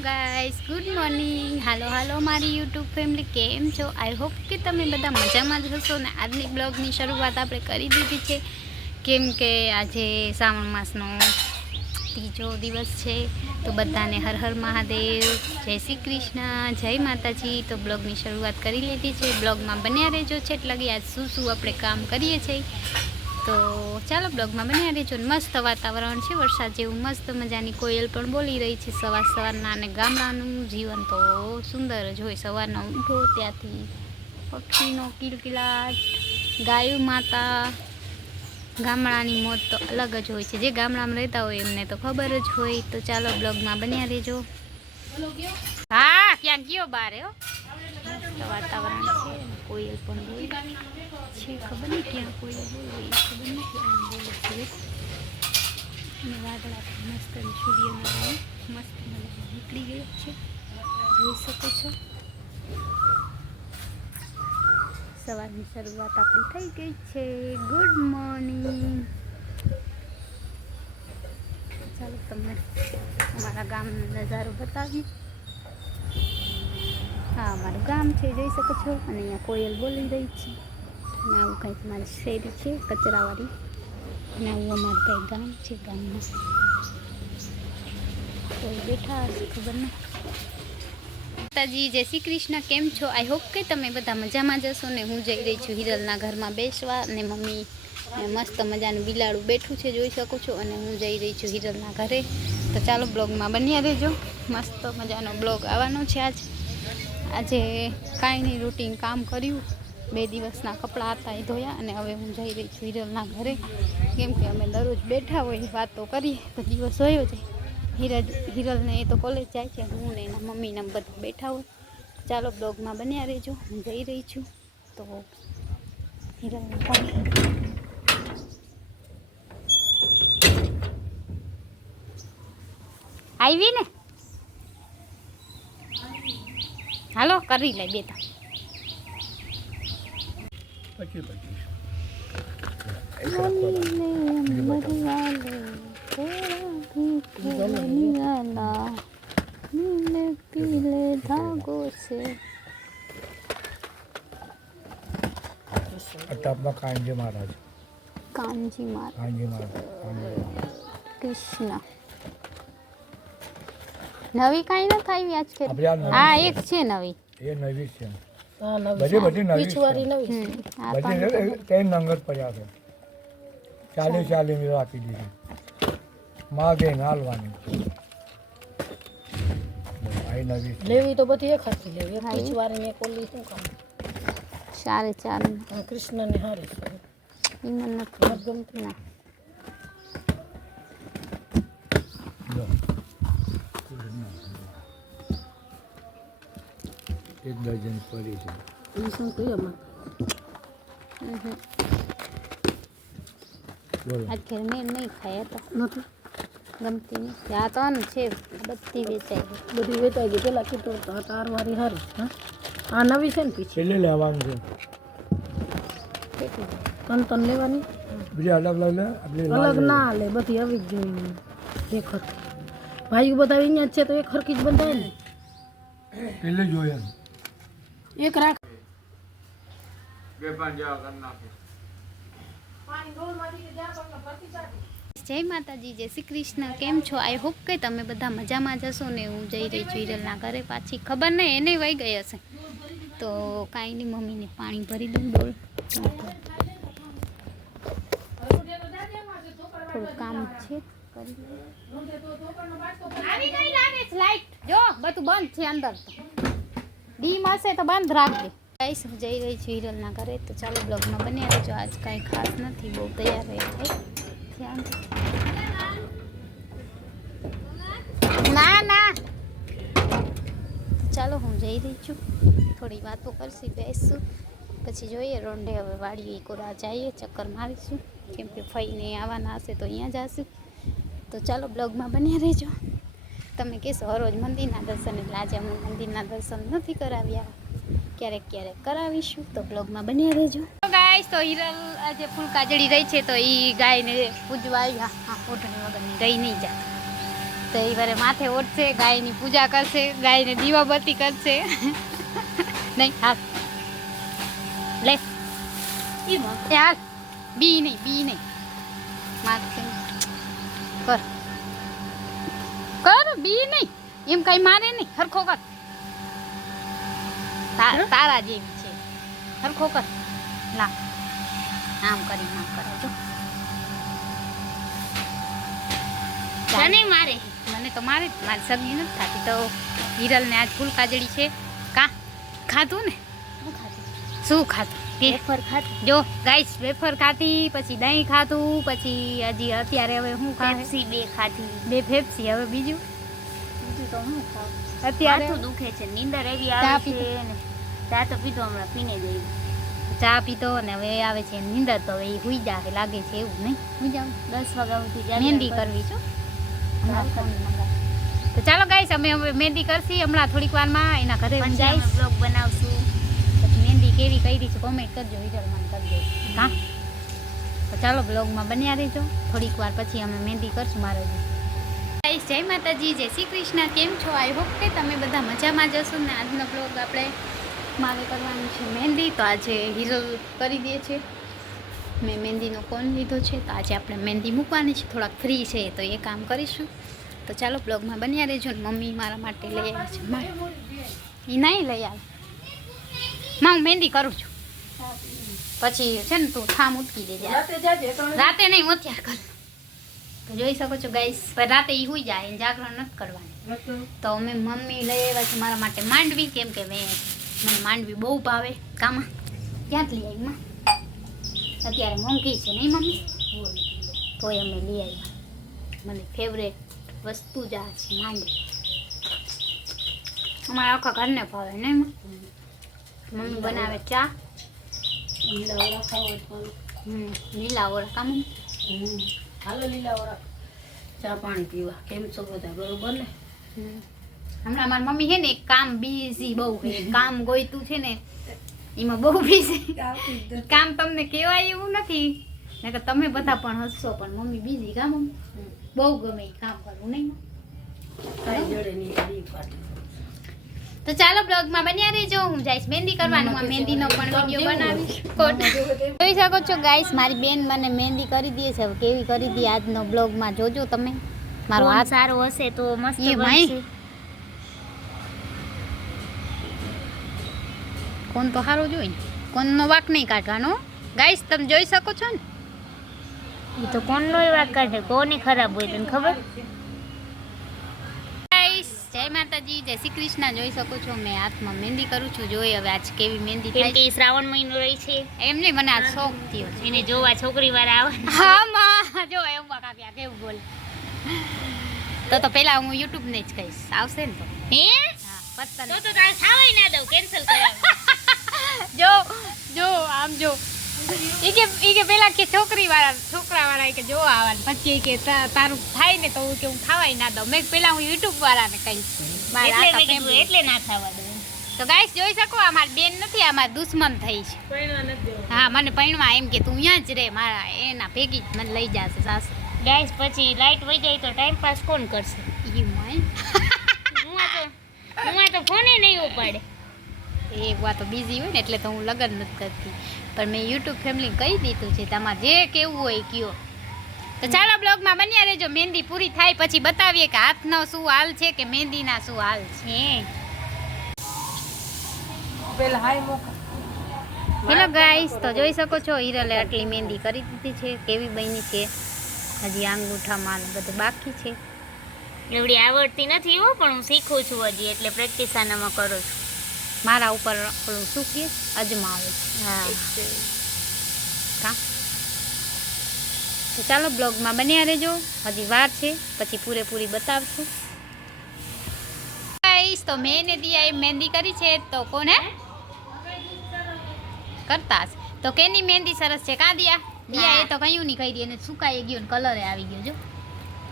Guys good morning hello hello મારી YouTube family કેમ છો? આઈ હોપ કે તમે બધા મજામાં જ હશો ને આજની બ્લોગની શરૂઆત આપણે કરી દીધી છે. કેમ કે આજે શ્રાવણ માસનો ત્રીજો દિવસ છે, તો બધાને હર હર મહાદેવ, જય શ્રી કૃષ્ણ, જય માતાજી. તો બ્લોગની શરૂઆત કરી લીધી છે. બ્લોગમાં બન્યા રહેજો. છે એટલે આજ શું શું આપણે કામ કરીએ છીએ? તો ચાલો બ્લોગમાં બન્યા રહેજો મસ્ત વાતાવરણ છે, વરસાદ જેવું મસ્ત મજાની કોયલ પણ બોલી રહી છે, સવાર સવારના અને ગામડાનું જીવન તો સુંદર જ હોય, સવારના ઊંઠો ત્યાંથી પક્ષીનો કિલકિલાટ, ગાયું માતા, ગામડાની મોત તો અલગ જ હોય છે, જે ગામડામાં રહેતા હોય એમને તો ખબર જ હોય. તો ચાલો બ્લોગમાં બન્યા રહેજો. હા, ક્યાં ગયો બારે વાતાવરણ છે, કોયલ પણ બોલી છે, ખબર નહીં ક્યાં કોયલ બોલે ખબર નથી ક્યાં બોલે છે. અને વાદળા પણ મસ્ત સૂર્યનારાયણ મસ્ત મને નીકળી ગયો છે. જોઈ શકો છો. સવારની શરૂઆત આપણી થઈ ગઈ છે. ગુડ મોર્નિંગ ચાલો તમને અમારા ગામનો નજારો બતાવી હા, અમારું ગામ છે, જોઈ શકો છો. અને અહીંયા કોયલ બોલી રહી છે. અને આવું કંઈક મારી શેરી છે, કચરાવાળી. અને આવું અમારું કંઈક ગામ છે ગામમાં કોઈ બેઠા હશે, ખબર નહીં. માતાજી, જય શ્રી કૃષ્ણ. કેમ છો? આઈ હોપ કે તમે બધા મજામાં જશો ને હું જઈ રહી છું હિરલના ઘરમાં બેસવા અને મમ્મી મસ્ત મજાનું બિલાડું બેઠું છે, જોઈ શકો છો. અને હું જઈ રહી છું હિરલના ઘરે. તો ચાલો બ્લોગમાં બન્યા રહેજો. મસ્ત મજાનો બ્લોગ આવવાનો છે આજ. આજે કાંઈ નહીં, રૂટીન કામ કર્યું. બે દિવસના કપડાં હતા એ ધોયા અને હવે હું જઈ રહી છું હિરલના ઘરે. કેમ કે અમે દરરોજ બેઠા હોય વાતો કરીએ, તો દિવસ હોયો જાય. હિરજ હિરલને એ તો કોલેજ જાય છે, હું ને એના મમ્મીને બધા બેઠા હોય. ચાલો બ્લોગમાં બન્યા રહેજો, હું જઈ રહી છું. તો હિરલને કોણ આવી ને? હાલો, કરી લે બે પચીસ પચીસ પીલે ધાગો છે અટાપમાં કાંજી મહારાજ કાનજી મહારાજ કાનજી મહારાજ. કૃષ્ણ નવી કાંઈ ન થાય આજ કે આ હા એક છે નવી એ નવી છે નવી. બધી બધી નવી પીછવાળી છે નવી હમ આ બધી પણ નવી, ત્રણ નંગર પડ્યા છે ચાલીસ ચાલીસ મેં આપી દીધી માગે હાલવાની આ ય નવી છે લેવી તો બધી એક હરખી લેવી એક હા, એ. પીછવાળી ને એક ઓલી શું કામ ચારે ચાર હા, કૃષ્ણની હારી છે ઈમન નથી નથી ગમતી ના એક ડઝન પડી છે. મેં નહીં ખાયા તો. નથી? ગમતી નથી આ તો ને છે બધી વેચાઈ ગઈ. બધી વેચાઈ ગઈ. પેલા કીધું તો તાર વાળી હારી. હા? આ નવી છે ને પીછી? છેલ્લે લેવાનું છે. તન તન લેવાની? બીજી અલગ અલગ લે અલગ ના લે બધી આવી જ જોઈએ એક હરખી. ભાઈ બધા અહીંયા જ છે તો એક હરખી જ બંધાય ને. એટલે જોઈએ. એક રાખ. જય માતાજી જય શ્રી કૃષ્ણ. કેમ છો? આઈ હોપ કે તમે બધા મજામાં જશો ને હું જઈ રહી છું હિરલના ઘરે. પાછી ખબર નહીં એને વહી ગઈ હશે. તો કાંઈ નહીં મમ્મીને પાણી ભરી દઉં ડોલ. થોડું કામ છે કરી. લાગે છે લાઈટ. જો બધું બંધ છે અંદર તો. ડીમ હશે તો બંધ રાખજે. ગાઈસ, હું જઈ રહી છું હિરલના ઘરે. તો ચાલો બ્લોગમાં બની રહેજો. આજ કાંઈ ખાસ નથી, બહુ તૈયાર રહે છે. ધ્યાન ના ના. ચાલો, હું જઈ રહી છું. થોડી વાતો કરશી, બેસશું. પછી જોઈએ, રોંઢે હવે વાડીએ કોરા જઈએ, ચક્કર મારીશું. કેમ કે ફઈને આવવાના હશે તો અહીંયા જશું તો ચાલો, બ્લોગમાં બન્યા રહેજો. તમે કહેશો હરોજ મંદિરના દર્શન એટલે આજે અમે મંદિરના દર્શન નથી કરાવ્યા. ક્યારેક ક્યારેક કરાવીશું તો બ્લોગમાં બન્યા રહેજો. ગાય તો હિરલ આજે ફૂલ કાજળી રહી છે તો એ ગાયને પૂજવા આવ્યા હા ઓઢણી વગરની રહી નહીં જાય તો એ વારે માથે ઓઢશે ગાયની પૂજા કરશે ગાયને દીવાબત્તી કરશે. નહીં હાલ. લે. હાલ. બી નહીં બી નહીં. માથે. કર. કર બી નહીં. એમ કઈ મારે નહીં. હરખો કર. તારા જેવી છે. હરખો કર. લા. આમ કરી આમ કરો. જો. તને મારે. મને તો મારે મારી સબ્જી નથી ખાતી તો હિરલને આજ ફૂલ કાજળી છે. કા? ખાધું ને? શું ખાધું? વેફર ખાતી જો ગાઈસ વેફર ખાતી પછી દહીં ખાધું પછી હજી અત્યારે હવે હું પેપ્સી બે ખાધી. બે ફેફસી હવે બીજું? બીજું તો હું ખાવ અત્યારે? માથું દુખે છે નીંદર એવી આવે છે ને. ચા તો પીધો હમણાં પીને જઈ. ચા પીતો અને હવે આવે છે નીંદર તો હવે હુઈ જાવે લાગે છે એવું નહીં? હુઈ જાઉં. દસ વાગ્યા સુધી મહેંદી કરવી છો? તો ચાલો ગાઈસ અમે હવે મહેંદી કરશી હમણાં થોડીક વારમાં એના ઘરે હું બ્લોગ બનાવશું. પછી કેવી કરી છે કોમેન્ટ કરજો વિજલ મને કરજો. હા? તો ચાલો બ્લોગમાં બન્યા રહેજો. થોડીક વાર પછી અમે મહેંદી કરશું મારે ગાઈસ જય માતાજી, જય શ્રી કૃષ્ણ. કેમ છો? આઈ હોપ કે તમે બધા મજામાં જશો ને આજનો બ્લોગ આપણે મારે કરવાનું છે મહેંદી. તો આજે હીરો કરી દે છે. મેં મહેંદીનો કોન લીધો છે. તો આજે આપણે મહેંદી મૂકવાની છે. થોડાક ફ્રી છે તો એ કામ કરીશું. તો ચાલો બ્લોગમાં બન્યા રહેજો ને મમ્મી મારા માટે લઈ આવે છે. એ નહીં લઈ આવે. માં હું મહેંદી કરું છું. પછી છે ને તું થામ ઉટકી દેજે રાતે નહીં હોત્યા કર. જોઈ શકો છો ગાઈસ પણ રાતે એ હુઈ જાય જાગરણ નથી કરવાની. તો અમે મમ્મી લઈ આવ્યા છે મારા માટે માંડવી કેમ કે મેં મને માંડવી બહુ ભાવે. કામાં? ક્યાંથી લઈ આવી માં? અત્યારે મોંઘી છે નહીં મમ્મી? તોય અમે લઈ આવ્યા. મને ફેવરેટ વસ્તુ જ આ છે માંડવી. અમારા આખા ઘરને ભાવે નહીં મમ્મી બનાવે ચા. હમ, લીલા ઓળા કામ હાલો લીલા ઓરા ચા પાણી પીવા. કેમ છો બધા? બરોબર ને? હમણાં મારી મમ્મી છે ને કામ બિઝી બહુ કામ ગોઈતું છે ને એમાં બહુ બિઝી કામ તમને કહેવાય એવું નથી. નકર તમે બધા પણ હસશો પણ મમ્મી બિઝી કામ બહુ ગમે કામ કરવું નહીં કાંઈ જડે નહીં તારી પાટી તો ચાલો બ્લોગમાં બન્યા રહેજો. હું જઈશ મહેંદી કરવાનું. આ મહેંદીનો પણ વીડિયો બનાવીશ. કોટ. જોઈ શકો છો ગાઈસ મારી બેન મને મહેંદી કરી દે છે. કેવી કરી દે આજનો બ્લોગમાં જોજો તમે. મારો હાથ. સારો હશે તો મસ્ત. બનશે. કોણ તો સારો જોઈ કોણનો વાક નહીં કાઢવાનો. ગાઈસ તમે જોઈ શકો છો ને? એ તો કોણનો વાક કાઢે. કોની ખરાબ હોય તને ખબર? જય માતાજી જય શ્રી કૃષ્ણ. જોઈ શકો છો મેં હાથમાં મહેંદી કરું છું. જોઈ હવે આજ કેવી મહેંદી કેમ કે શ્રાવણ મહિનો રહી છે. એમ નહીં મને આ શોખ થયો છે. એને જોવા છોકરી વાર આવે. હા માં. જો એવું કાપ્યા કેવું બોલ. તો તો પેલા હું યુટ્યુબ ને જ કહીશ. આવશે ને તો. હે? પત્તા તો તો તારે ખાવાય ના દઉં કેન્સલ કરાવ. જો જો આમ જો. ઈ કે ઈ કે પેલા કે છોકરી વાળા છોકરા વાળા કે જોવા આવવાનું. પછી કે તારું થાય ને તો હું કે હું ખાવાય ના દઉં. મેં પેલા હું યુટ્યુબ વાળાને કહીશ એટલે. એટલે ના ખાવા દઉં. તો ગાઈસ જોઈ શકો આ મારી બેન નથી આ મારી દુશ્મન થઈ છે. હા મને પૈણવા એમ કે તું અહીંયા જ રે મારા એના ભેગી જ મને લઈ જશે સાસુ. ગાઈસ પછી લાઈટ વહી જાય તો ટાઈમ પાસ કોણ કરશે? ઈ મય. હું આ તો હું આ તો ફોને નહીં ઉપાડે. એક વાર તો બિઝી હોય ને એટલે તો હું લગ્ન નથી કરતી. પણ મેં યુટ્યુબ ફેમિલી કહી દીધું છે તમારે જે કેવું હોય કયો. તો ચાલો બ્લોગમાં બન્યા રહેજો. મહેંદી પૂરી થાય પછી બતાવીએ કે હાથનો શું હાલ છે કે મહેંદીના શું હાલ છે. હેલો ગાઈસ તો જોઈ શકો છો હિરલે આટલી મહેંદી કરી દીધી છે. કેવી બની છે? હજી આંગૂઠામાં બધું બાકી છે. એવડી આવડતી નથી હો પણ હું શીખું છું હજી એટલે પ્રેક્ટિસ આનામાં કરું છું. મારા ઉપર ઓલું શું કે અજમાવે છે. હા. કા? તો ચાલો બ્લોગમાં બન્યા રહેજો. હજી વાર છે. પછી પૂરેપૂરી બતાવશું. તો મેં દિયા મહેંદી કરી છે. તો કોને? કરતા તો કેની મહેંદી સરસ છે? કા દિયા? દિયા એ તો કયું નહીં કહી દે એને સુકાઈ ગયો ને કલરે આવી ગયો જો.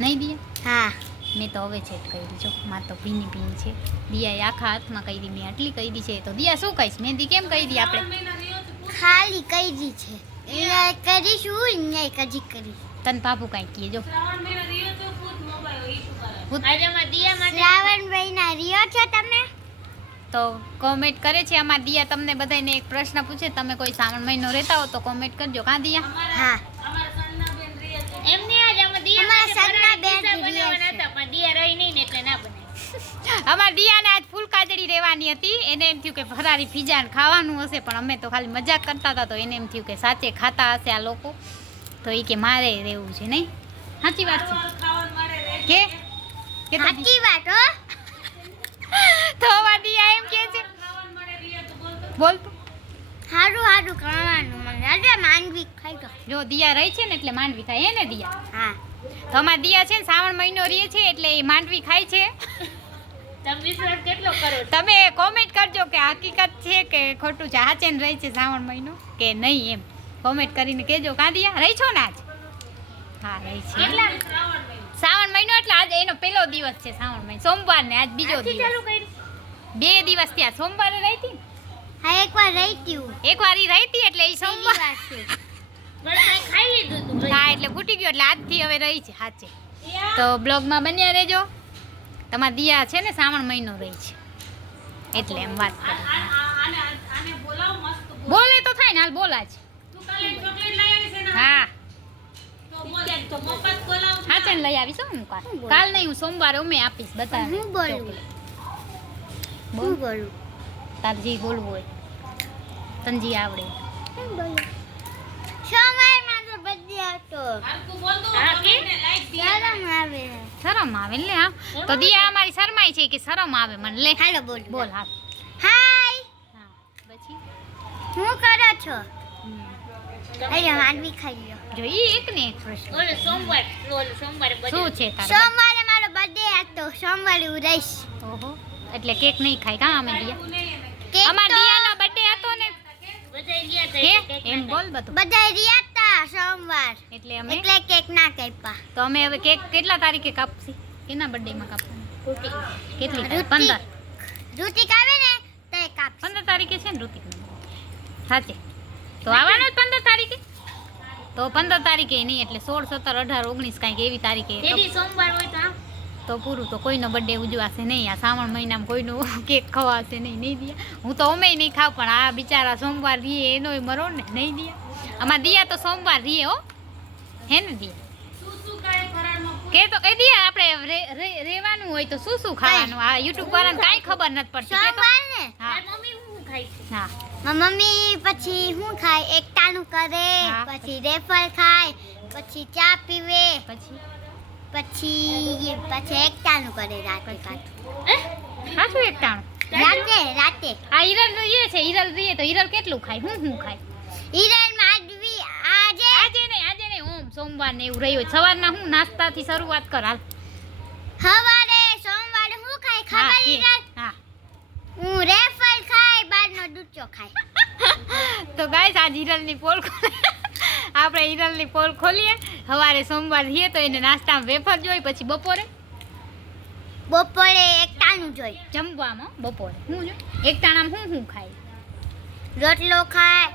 નહીં દિયા? હા. મેં તો હવે સેટ કરી જો માં તો ભીની ભીની છે. દિયાએ આખા હાથમાં કહી દી મેં આટલી કહી દી છે તો દિયા શું કહીશ? મહેંદી કેમ કહી દી આપણે? ખાલી કહી દી છે. અહીંયા કરીશું અહીંયા કજી કરી તન બાપુ કાંઈ કીએ જો. શ્રાવણ મહિના રિયો છો તમે? તો કોમેન્ટ કરે છે આમાં દિયા. તમને બધાને એક પ્રશ્ન પૂછે તમે કોઈ શ્રાવણ મહિનો રહેતા હો તો કોમેન્ટ કરજો. કાં દિયા? હા અમારા સરના બેન રિયો છે અમારા દિયાને આજ ફૂલ કાજડી રહેવાની હતી. એને એમ થયું કે ફરારી પીઝા ને ખાવાનું હશે પણ અમે તો ખાલી મજાક કરતા હતા તો એને એમ થયું કે સાચે ખાતા હશે આ લોકો. તો એ કે મારે રહેવું છે નહીં? સાચી વાત છે. કે? કે સાચી વાત હો. તો અમારા દિયા એમ કે છે. બોલ તું. હારું હારું ખાવાનું મને. આજે માંડવી ખાઈ ગયો જો દિયા રહી છે ને એટલે માંડવી થાય હે ને દિયા. હા. તો અમારા દિયા છે ને શ્રાવણ મહિનો રહે છે એટલે એ માંડવી ખાય છે. તમે કોમેન્ટ કરજો કે હકીકત છે કે ખોટું છે? હાચે ને રહી છે શ્રાવણ મહિનો? કે નહીં એમ? કોમેન્ટ કરીને કહેજો. કાંદિયા રહી છો ને આજ? હા રહી છે. શ્રાવણ મહિનો. એટલે આજે એનો પહેલો દિવસ છે શ્રાવણ મહિનો. સોમવાર ને આજ બીજો દિવસ. બે દિવસ ત્યાં સોમવારે રહી હતી? હા એકવાર રહી હતી એક વાર ઈ રહી હતી એટલે એ સોમવાર સોમવાર હા એટલે ફૂટી ગયો એટલે આજથી હવે રહી છે સાચે તો બ્લોગમાં બન્યા રહેજો. તમારા દિયા છે ને શ્રાવણ મહિનો રહી છે. એટલે એમ વાત બોલે તો થાય ને હાલ બોલા છે હા. હા છે. ને લઈ આવીશ હું કાલ. કાલ નહીં હું સોમવારે અમે આપીશ બધા હું બોલું? બોલું? તાર જે બોલવું હોય તનજી આવડે. બોલું? બધે શરમ આવે. શરમ આવે લે હા. તો દિયા અમારી શરમાય છે કે શરમ આવે મને લે. હાલો બોલ. બોલ હા. હાય. હા. પછી? હું કરો છો? અહીંયા અરે માંડવી ખાઈ લ્યો. જો ઈ એક ને એક પ્રશ્ન. શું છે તારે? સોમવારે મારો બર્થડે હતો સોમવારે હું રહીશ ઓહો. એટલે કેક નહીં ખાય કા અમે દિયા? અમાર દિયાનો બર્થડે હતો ને. કે એમ બોલ બધું. બધા રહ્યા તા સોમવાર એટલે અમે? એટલે કેક ના કાપ્યા. તો અમે હવે કેક કેટલા તારીખે કાપશી? કેના બર્થડે માં કાપવાનું કેટલી. પંદર. ઋતિક આવે ને તે કાપ પંદર તારીખે છે ને ઋતિક સાચે તો આવવાનું જ પંદર તારીખે? તો પંદર તારીખે નહીં એટલે સોળ સત્તર અઢાર ઓગણીસ કાંઈક એવી તારીખે સોમવાર હોય તો પૂરું તો કોઈનો બર્થડે ઉજવાશે નહીં. આ શ્રાવણ મહિનામાં કોઈનું કેક ખવાશે નહીં. નહીં દિયા. હું તો અમે નહીં ખાવ પણ આ બિચારા સોમવાર રીએ એનોય મરો ને નહીં દિયા. આમાં દિયા તો સોમવાર રીએ હો. હે ને દિયા? કે તો એ દિયા આપણે રે- રે- રેવાનું હોય તો શું શું ખાવાનું? આ યુટ્યુબ વાળાને કાંઈ ખબર નથી પડતી સોમવાર ને હા. હા મમ્મી પછી શું ખાય? એકટાણું કરે પછી રેફર ખાય પછી ચા પીવે પછી? પછી પછી એકટાણું કરે રાતે ખાશું એક ટાણું રાતે રાતે. આ હિરલ જોઈએ છે હિરલ રીએ તો હિરલ કેટલું ખાય? હું હું ખાય? હિરણ માંડવી આજે આજે નહીં આજે નહીં ઓમ સોમવાર ને એવું રહ્યું. હોય સવારના હું નાસ્તાથી શરૂઆત કર હાલ. સવારે સોમવારે શું ખાય? હા ખબર કે. હા. હું રેફલ ખાય બારનો દૂચો ખાય. તો ગાઈસ આજ હિરલની પોલ ખોલે. આપણે હિરલની પોલ ખોલીએ. સવારે સોમવાર જઈએ તો એને નાસ્તામાં વેફર જોઈ પછી બપોરે? બપોરે એકટાણું જોઈ. જમવામાં બપોરે. હું જો એક ટાણામાં હું હું ખાય? રોટલો ખાય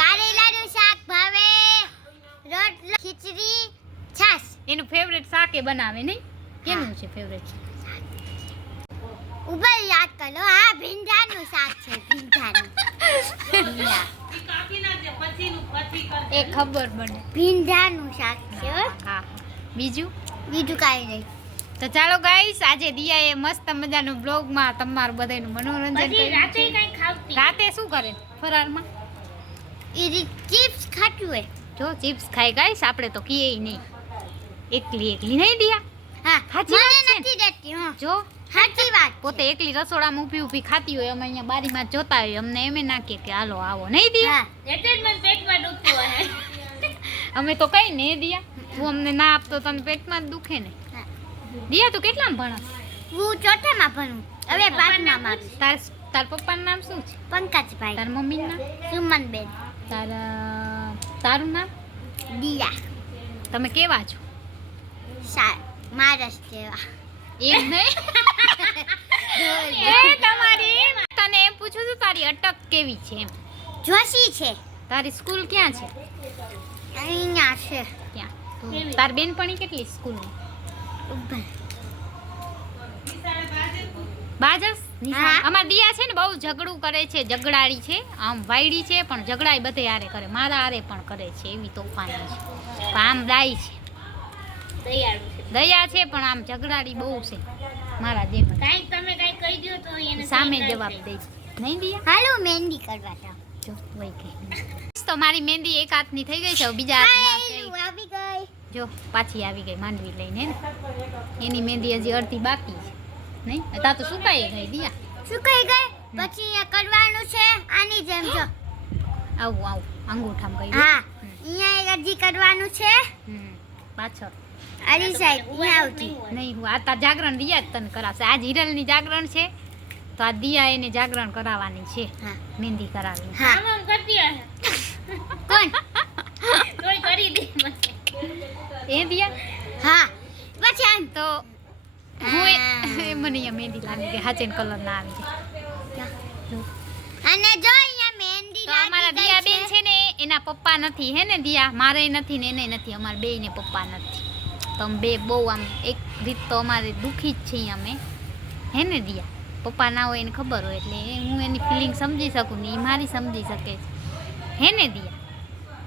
કારેલાનું શાક ભાવે રોટલો ખીચડી છાશ. એનું ફેવરેટ શાક એ બનાવે નહીં? કેનું છે ફેવરેટ ઉપર યાદ કરો હા ભીંડાનું શાક છે ભીંડાનું. એ ખબર પડે ભીંડાનું શાક છે હા. બીજું? બીજું કાંઈ નહીં. તો ચાલો ગાઈસ આજે દિયાએ મસ્ત મજાનું બ્લોગમાં તમારું બધાનું મનોરંજન કર્યું રાતે શું કરે? ફરારમાં? એ ચિપ્સ ખાતું હોય. જો ચિપ્સ ખાઈ ગઈશ આપણે તો કીએ નહીં. એકલી એકલી નહીં દિયા. હા સાચી વાત છે. નથી દેતી હા. જો. સાચી વાત પોતે એકલી રસોડામાં ઊભી ઊભી ખાતી હોય અમે અહીંયા બારીમાં જોતા હોય અમને એમ નાખીએ કે હાલો આવો નહીં દિયા. હા. અમે તો કઈ નહીં દિયા. હું અમને ના આપતો તને પેટમાં જ દુખે ને. દિયા તું કેટલામાં ભણસ? હું ચોથામાં ભણું. હવે પાંચમાં તાર તાર પપ્પાનું નામ શું છે? પંકજભાઈ. તાર મમ્મીનું નામ? સુમનબેન. તારા તારું નામ? દિયા તમે કેવા છો? મારસ જેવા. એમ નહીં એ તમારી તને એમ પૂછું છું તારી અટક કેવી છે એમ? જોશી છે. તારી સ્કૂલ ક્યાં છે? અહીંયા છે. ત્યાં તાર બેનપણી કેટલી સ્કૂલની. બાજસ. અમાર દિયા છે ને બહુ ઝઘડું કરે છે ઝઘડાળી છે આમ વાયડી છે પણ ઝઘડાય બધે હારે કરે. મારા હારે પણ કરે છે એવી તોફાની છે. આમ દાઈ છે. દયા છે પણ આમ ઝઘડાળી બહુ છે. મારા દેવ જ. તમે કાંઈક કહી દો તો એને સામે જવાબ. દે. નહીં દિયા? હાલો મહેંદી કરવા જાવ જો વઈ કે તો મારી મહેંદી એક હાથની થઈ ગઈ છે બીજા હાથમાં કઈ- આવી ગઈ. જો પાછી આવી ગઈ માંડવી લઈને એની મહેંદી હજી અડધી બાકી છે. નહીં? તા તો સુકાઈ ગઈ દિયા. સુકાઈ ગઈ? પછી અહીંયા કરવાનું છે આની જેમ જો. આવું આવું. અંગૂઠામાં ગઈ હા અહીંયા એક અરજી કરવાનું છે. હમ. પાછળ. આની સાહેબ હું આવતી. નહીં હું આ તાર જાગરણ દિયા જ તને કરાવશે. આજ હિરલની જાગરણ છે તો આ દિયા એને જાગરણ કરાવવાની છે. હા. મહેંદી કરાવી હા. કોણ? એ દિયા? હા. પછી આમ. તો હું. એ- મને અહીંયા મહેંદી લાગી ગઈ હાચેન કલર ના આવી જાય અને જો અહીંયા મહેંદી લાગી અમારા દિયા બેન છે. ને એના પપ્પા નથી હે ને દિયા? મારે નથી ને એને નથી અમારા બે ને પપ્પા નથી. તો અમે બે બહુ આમ એક રીત તો અમારે દુઃખી જ છીએ અમે. હે ને દિયા? પપ્પા ના હોય એને ખબર હોય એટલે હું એની ફિલિંગ સમજી શકું ને એ મારી સમજી શકે છે. હે ને દિયા?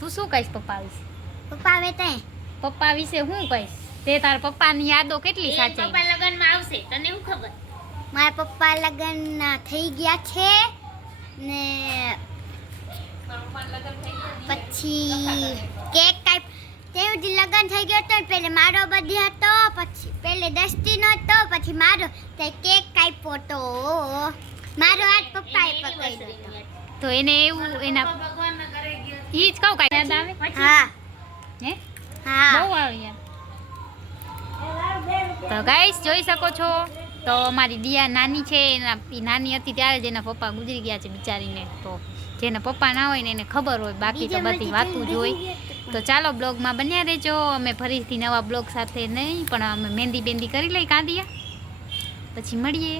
તું શું કહીશ પપ્પા વિશે? પપ્પા તે. પપ્પા વિશે હું કહીશ? તે તાર પપ્પાની યાદો કેટલી સાચી? મારા પપ્પા લગ્ન થઈ ગયા છે ને પછી કેક કાપ તેવું જે લગ્ન થઈ ગયો હતો ને પેલે મારો બધી હતો પછી પેલે દસ્તીનો હતો પછી મારો તે કેક કાપ્યો તો મારો હાથ પપ્પાએ પકડ્યો હતો. તો એને એવું એના ઈ જ કહું કાઈ યાદ આવે? હા. હે? હા. બહુ આવે યાર. તો ગાઈસ જોઈ શકો છો. તો મારી દિયા નાની છે એના નાની હતી ત્યારે જ એના પપ્પા ગુજરી ગયા છે બિચારીને. તો જેના પપ્પા ના હોય ને એને ખબર હોય બાકી તો બધી વાતું જ હોય તો ચાલો બ્લોગમાં બન્યા રહેજો. અમે ફરીથી નવા બ્લોગ સાથે નહીં પણ અમે મહેંદી બેંદી કરી લઈ કાંદિયા. પછી મળીએ.